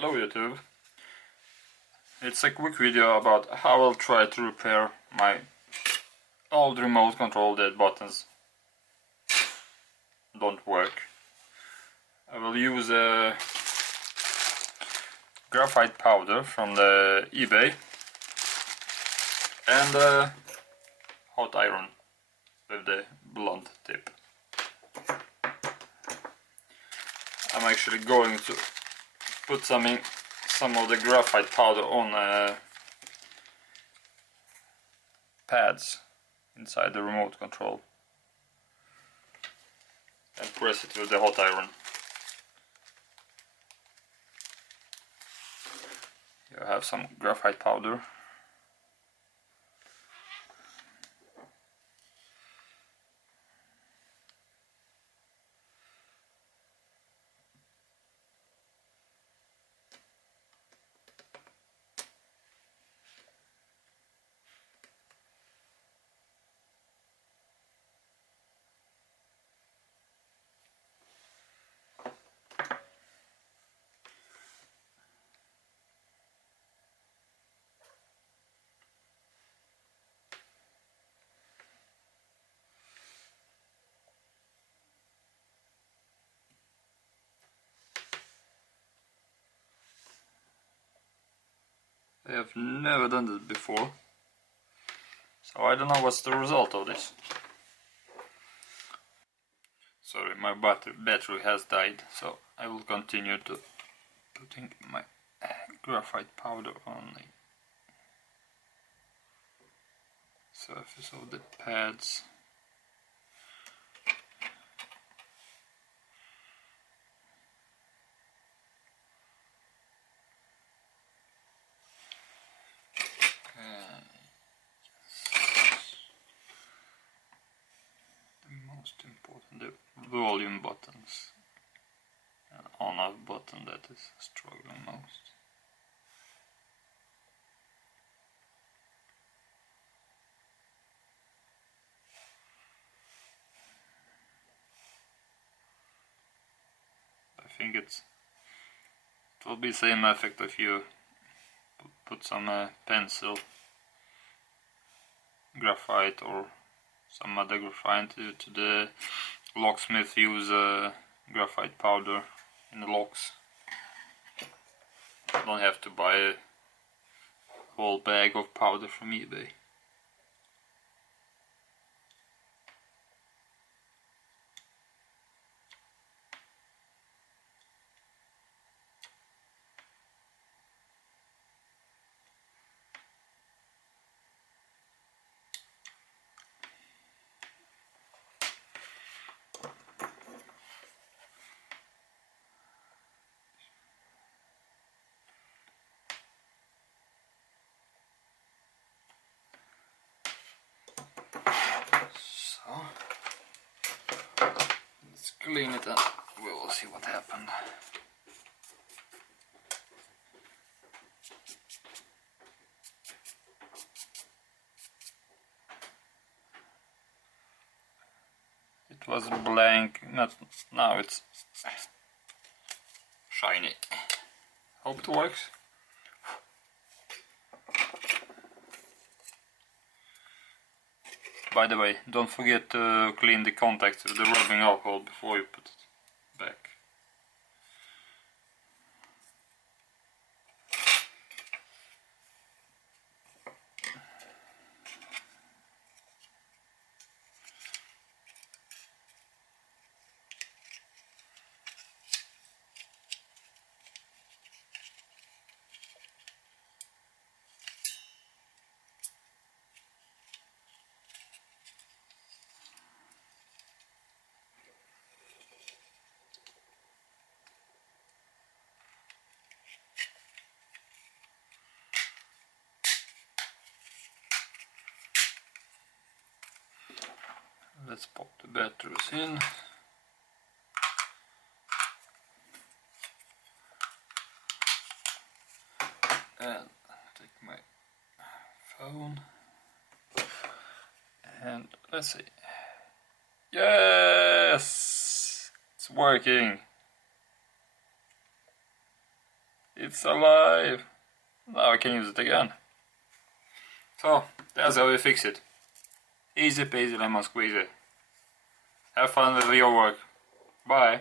Hello YouTube. It's a quick video about how I'll try to repair my old remote control that buttons don't work. I will use a graphite powder from the eBay and a hot iron with the blunt tip. I'm actually going to put some of the graphite powder on pads inside the remote control and press it with the hot iron. Here I have some graphite powder. I have never done this before, so I don't know what's the result of this. Sorry, my battery has died, so I will continue to putting my graphite powder on the surface of the pads. Most important, the volume buttons and on-off button that is struggling most. I think it will be same effect if you put some pencil graphite or some other graphite to the locksmith. Use graphite powder in the locks. You don't have to buy a whole bag of powder from eBay. Let's clean it up, we will see what happened. It was blank, now it's shiny. Hope it works. By the way, don't forget to clean the contacts with the rubbing alcohol before you put it back. Let's pop the batteries in. And take my phone. And let's see. Yes! It's working! It's alive! Now I can use it again. So, that's how we fix it. Easy peasy lemon squeezy. Have fun with your work. Bye!